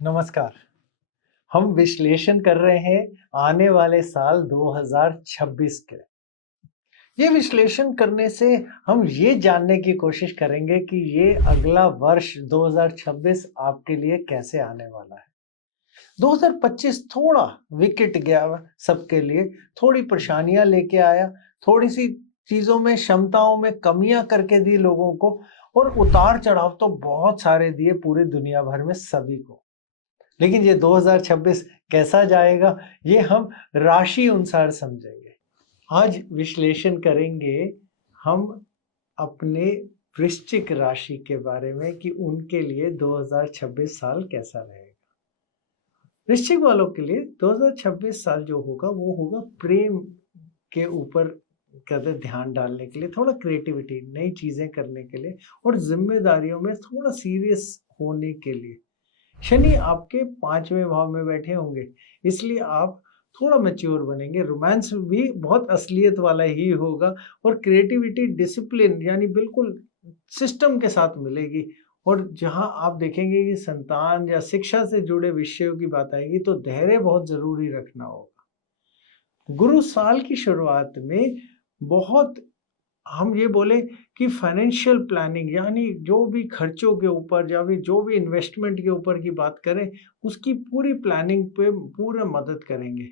नमस्कार। हम विश्लेषण कर रहे हैं आने वाले साल 2026 के। ये विश्लेषण करने से हम ये जानने की कोशिश करेंगे कि ये अगला वर्ष 2026 आपके लिए कैसे आने वाला है। 2025 थोड़ा विकेट गया सबके लिए, थोड़ी परेशानियां लेके आया, थोड़ी सी चीजों में क्षमताओं में कमियां करके दी लोगों को, और उतार चढ़ाव तो बहुत सारे दिए पूरी दुनिया भर में सभी को। लेकिन ये 2026 कैसा जाएगा, ये हम राशि अनुसार समझेंगे। आज विश्लेषण करेंगे हम अपने वृश्चिक राशि के बारे में कि उनके लिए 2026 साल कैसा रहेगा। वृश्चिक वालों के लिए 2026 साल जो होगा वो होगा प्रेम के ऊपर कहते ध्यान डालने के लिए, थोड़ा क्रिएटिविटी, नई चीजें करने के लिए और जिम्मेदारियों में थोड़ा सीरियस होने के लिए। शनि आपके 5वें भाव में बैठे होंगे, इसलिए आप थोड़ा मैच्योर बनेंगे। रोमांस भी बहुत असलियत वाला ही होगा और क्रिएटिविटी, डिसिप्लिन यानी बिल्कुल सिस्टम के साथ मिलेगी। और जहां आप देखेंगे कि संतान या शिक्षा से जुड़े विषयों की बात आएगी तो धैर्य बहुत जरूरी रखना होगा। गुरु साल की शुरुआत में बहुत, हम ये बोले कि फाइनेंशियल प्लानिंग यानी जो भी खर्चों के ऊपर या भी जो भी इन्वेस्टमेंट के ऊपर की बात करें, उसकी पूरी प्लानिंग पे पूरा मदद करेंगे।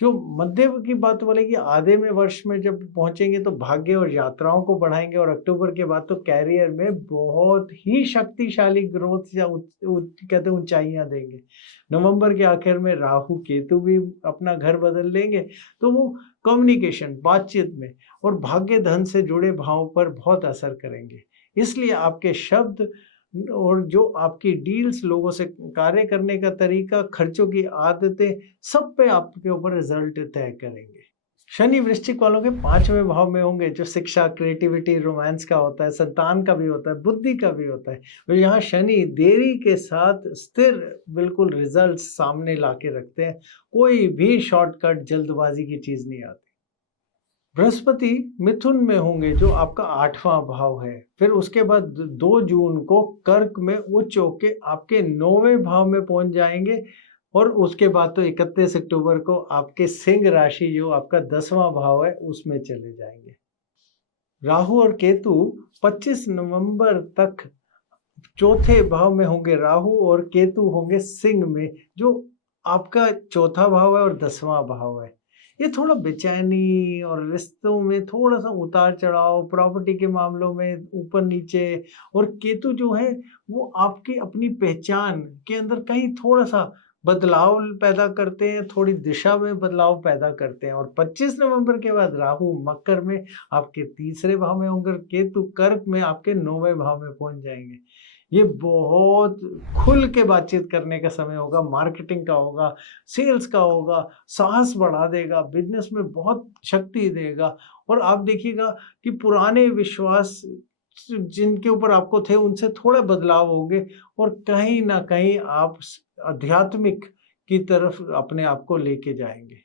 जो मध्य की बात बोले कि आधे में वर्ष में जब पहुंचेंगे तो भाग्य और यात्राओं को बढ़ाएंगे, और अक्टूबर के बाद तो कैरियर में बहुत ही शक्तिशाली ग्रोथ या कहते हैं ऊंचाइयां देंगे। नवंबर के आखिर में राहु केतु भी अपना घर बदल लेंगे, तो वो कम्युनिकेशन, बातचीत में और भाग्य धन से जुड़े भावों पर बहुत असर करेंगे। इसलिए आपके शब्द और जो आपकी डील्स, लोगों से कार्य करने का तरीका, खर्चों की आदतें, सब पे आपके ऊपर रिजल्ट तय करेंगे। शनि वृश्चिक वालों के 5वें भाव में होंगे, जो शिक्षा, क्रिएटिविटी, रोमांस का होता है, संतान का भी होता है, बुद्धि का भी होता है। तो यहाँ शनि देरी के साथ स्थिर बिल्कुल रिजल्ट सामने लाके रखते हैं। कोई भी शॉर्टकट, जल्दबाजी की चीज नहीं आती। बृहस्पति मिथुन में होंगे, जो आपका 8वां भाव है। फिर उसके बाद 2 जून को कर्क में उच्च होके आपके 9वें भाव में पहुंच जाएंगे, और उसके बाद तो 31 अक्टूबर को आपके सिंह राशि, जो आपका 10वां भाव है, उसमें चले जाएंगे। राहु और केतु 25 नवंबर तक चौथे भाव में होंगे। राहु और केतु होंगे सिंह में, जो आपका चौथा भाव है और 10वां भाव है। ये थोड़ा बेचैनी और रिश्तों में थोड़ा सा उतार चढ़ाव, प्रॉपर्टी के मामलों में ऊपर नीचे, और केतु जो है वो आपकी अपनी पहचान के अंदर कहीं थोड़ा सा बदलाव पैदा करते हैं, थोड़ी दिशा में बदलाव पैदा करते हैं। और 25 नवंबर के बाद राहु मकर में आपके तीसरे भाव में होंगे, केतु कर्क में आपके 9वें भाव में पहुंच जाएंगे। ये बहुत खुल के बातचीत करने का समय होगा, मार्केटिंग का होगा, सेल्स का होगा, साहस बढ़ा देगा, बिज़नेस में बहुत शक्ति देगा। और आप देखिएगा कि पुराने विश्वास जिनके ऊपर आपको थे, उनसे थोड़ा बदलाव होंगे, और कहीं न कहीं आप आध्यात्मिक की तरफ अपने आप को लेके जाएँगे।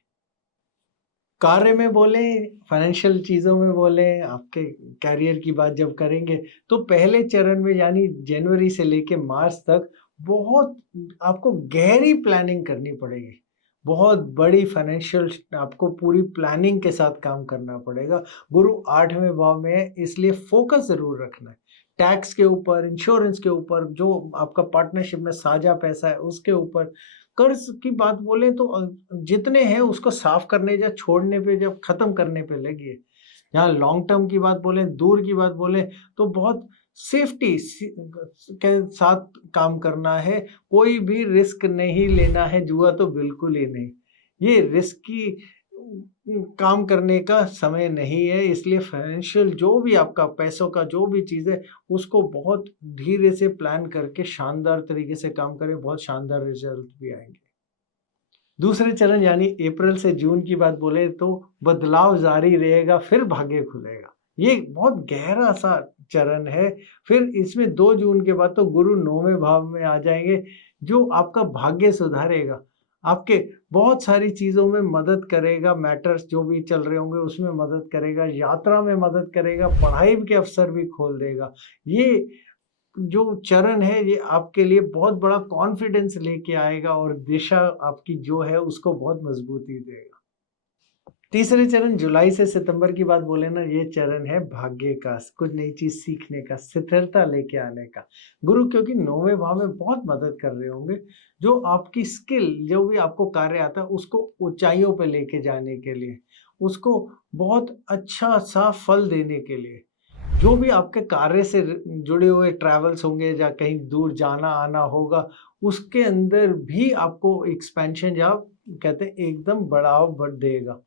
कार्य में बोले, फाइनेंशियल चीज़ों में बोले, आपके करियर की बात जब करेंगे, तो पहले चरण में यानी जनवरी से लेके मार्च तक बहुत आपको गहरी प्लानिंग करनी पड़ेगी। बहुत बड़ी फाइनेंशियल आपको पूरी प्लानिंग के साथ काम करना पड़ेगा। गुरु 8वें भाव में है, इसलिए फोकस ज़रूर रखना है। टैक्स के ऊपर, इंश्योरेंस के ऊपर, जो आपका पार्टनरशिप में साझा पैसा है, उसके ऊपर। कर्ज़ की बात बोले तो जितने हैं उसको साफ करने या छोड़ने पे, जब खत्म करने पे लगिए। यहाँ लॉन्ग टर्म की बात बोले, दूर की बात बोले, तो बहुत सेफ्टी के साथ काम करना है। कोई भी रिस्क नहीं लेना है, जुआ तो बिल्कुल ही नहीं। ये रिस्की काम करने का समय नहीं है, इसलिए फाइनेंशियल जो भी आपका पैसों का जो भी चीज़ है, उसको बहुत धीरे से प्लान करके शानदार तरीके से काम करें, बहुत शानदार रिजल्ट भी आएँगे। दूसरे चरण यानी अप्रैल से जून की बात बोले तो बदलाव जारी रहेगा, फिर भाग्य खुलेगा। ये बहुत गहरा सा चरण है। फिर इसमें 2 जून के बाद तो गुरु 9वें भाव में आ जाएँगे, जो आपका भाग्य सुधारेगा। आपके बहुत सारी चीज़ों में मदद करेगा, मैटर्स जो भी चल रहे होंगे उसमें मदद करेगा, यात्रा में मदद करेगा, पढ़ाई के अवसर भी खोल देगा। ये जो चरण है ये आपके लिए बहुत बड़ा कॉन्फिडेंस लेके आएगा और दिशा आपकी जो है उसको बहुत मजबूती देगा। तीसरे चरण जुलाई से सितंबर की बात बोले ना, ये चरण है भाग्य का, कुछ नई चीज सीखने का, स्थिरता लेके आने का। गुरु क्योंकि 9वें भाव में बहुत मदद कर रहे होंगे, जो आपकी स्किल, जो भी आपको कार्य आता है उसको ऊंचाइयों पे लेके जाने के लिए, उसको बहुत अच्छा सा फल देने के लिए। जो भी आपके कार्य से जुड़े हुए ट्रैवल्स होंगे या कहीं दूर जाना आना होगा, उसके अंदर भी आपको एक्सपेंशन या कहते हैं एकदम बढ़ाव बढ़ देगा।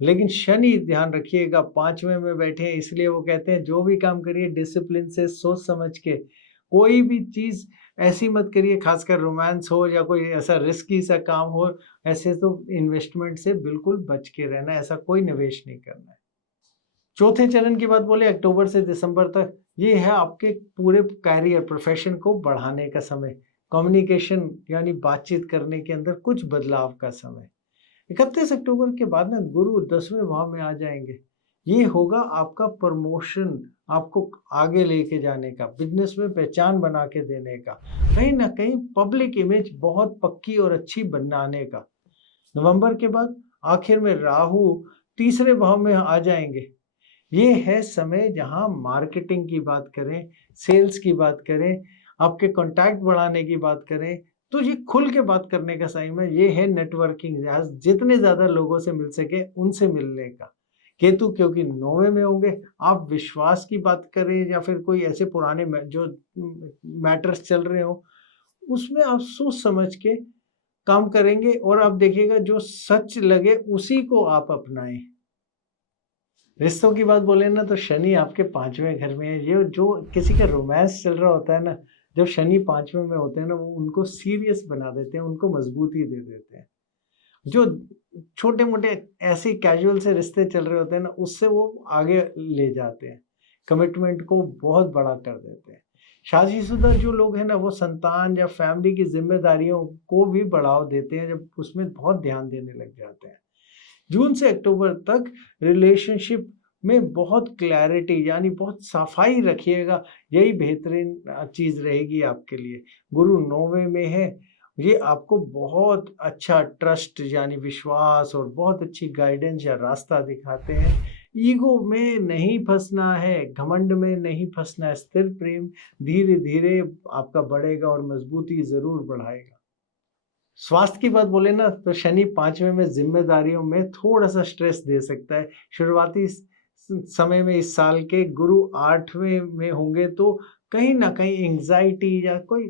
लेकिन शनि, ध्यान रखिएगा, 5वें में बैठे हैं, इसलिए वो कहते हैं जो भी काम करिए डिसिप्लिन से, सोच समझ के। कोई भी चीज़ ऐसी मत करिए, खासकर रोमांस हो या कोई ऐसा रिस्की सा काम हो, ऐसे तो इन्वेस्टमेंट से बिल्कुल बच के रहना है, ऐसा कोई निवेश नहीं करना है। चौथे चरण की बात बोले अक्टूबर से दिसंबर तक, ये है आपके पूरे कैरियर प्रोफेशन को बढ़ाने का समय, कम्युनिकेशन यानी बातचीत करने के अंदर कुछ बदलाव का समय। 31 अक्टूबर के बाद ना गुरु 10वें भाव में आ जाएंगे। ये होगा आपका प्रमोशन, आपको आगे लेके जाने का, बिजनेस में पहचान बना के देने का, कहीं ना कहीं पब्लिक इमेज बहुत पक्की और अच्छी बनाने का। नवंबर के बाद आखिर में राहु तीसरे भाव में आ जाएंगे। ये है समय जहाँ मार्केटिंग की बात करें, सेल्स की बात करें, आपके कॉन्टैक्ट बढ़ाने की बात करें, तो ये खुल के बात करने का टाइम है। ये है नेटवर्किंग, जितने ज़्यादा लोगों से मिल सके उनसे मिलने का। केतु क्योंकि 9वें में होंगे, आप विश्वास की बात करें या फिर कोई ऐसे पुराने जो मैटर्स चल रहे हो, उसमें आप सोच समझ के काम करेंगे और आप देखिएगा जो सच लगे उसी को आप अपनाएं। रिश्तों की बात बोले ना, तो शनि आपके 5वें घर में है। ये जो किसी का रोमांस चल रहा होता है ना, जब शनि 5वें में होते हैं ना, वो उनको सीरियस बना देते हैं, उनको मजबूती दे देते हैं। जो छोटे मोटे ऐसे कैजुअल से रिश्ते चल रहे होते हैं ना, उससे वो आगे ले जाते हैं, कमिटमेंट को बहुत बड़ा कर देते हैं। शादीशुदा जो लोग हैं ना, वो संतान या फैमिली की जिम्मेदारियों को भी बढ़ाव देते हैं, जब उसमें बहुत ध्यान देने लग जाते हैं। जून से अक्टूबर तक रिलेशनशिप में बहुत क्लैरिटी यानी बहुत सफाई रखिएगा, यही बेहतरीन चीज़ रहेगी आपके लिए। गुरु 9वें में है, ये आपको बहुत अच्छा ट्रस्ट यानी विश्वास और बहुत अच्छी गाइडेंस या रास्ता दिखाते हैं। ईगो में नहीं फंसना है, घमंड में नहीं फंसना है, स्थिर प्रेम धीरे धीरे आपका बढ़ेगा और मजबूती ज़रूर बढ़ाएगा। स्वास्थ्य की बात बोले ना, तो शनि 5वें में जिम्मेदारियों में थोड़ा-सा स्ट्रेस दे सकता है। शुरुआती समय में इस साल के गुरु 8वें में होंगे, तो कहीं न कहीं एंग्ज़ायटी या कोई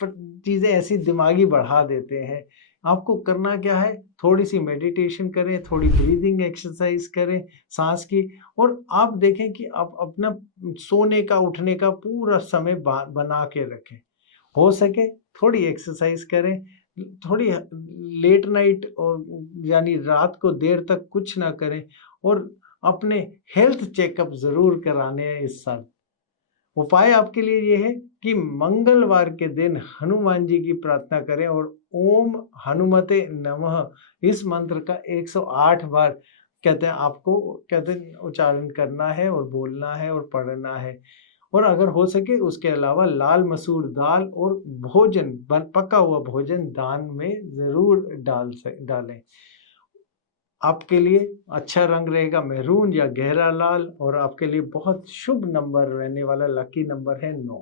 प चीज़ें ऐसी दिमागी बढ़ा देते हैं। आपको करना क्या है, थोड़ी-सी मेडिटेशन करें, थोड़ी ब्रीदिंग एक्सरसाइज़ करें, साँस की, और आप देखें कि आप अपना सोने का, उठने का पूरा समय बना के रखें। हो सके थोड़ी एक्सरसाइज़ करें, थोड़ी लेट नाइट और यानी रात को देर तक कुछ ना करें, और अपने हेल्थ चेकअप ज़रूर कराने हैं इस साल। उपाय आपके लिए ये है कि मंगलवार के दिन हनुमान जी की प्रार्थना करें और ओम हनुमते नमः इस मंत्र का 108 बार कहते हैं आपको, कहते हैं उच्चारण करना है और बोलना है और पढ़ना है। और अगर हो सके उसके अलावा लाल मसूर दाल और भोजन, पका हुआ भोजन दान में ज़रूर डालें। आपके लिए अच्छा रंग रहेगा मैरून या गहरा लाल, और आपके लिए बहुत शुभ नंबर रहने वाला लकी नंबर है 9।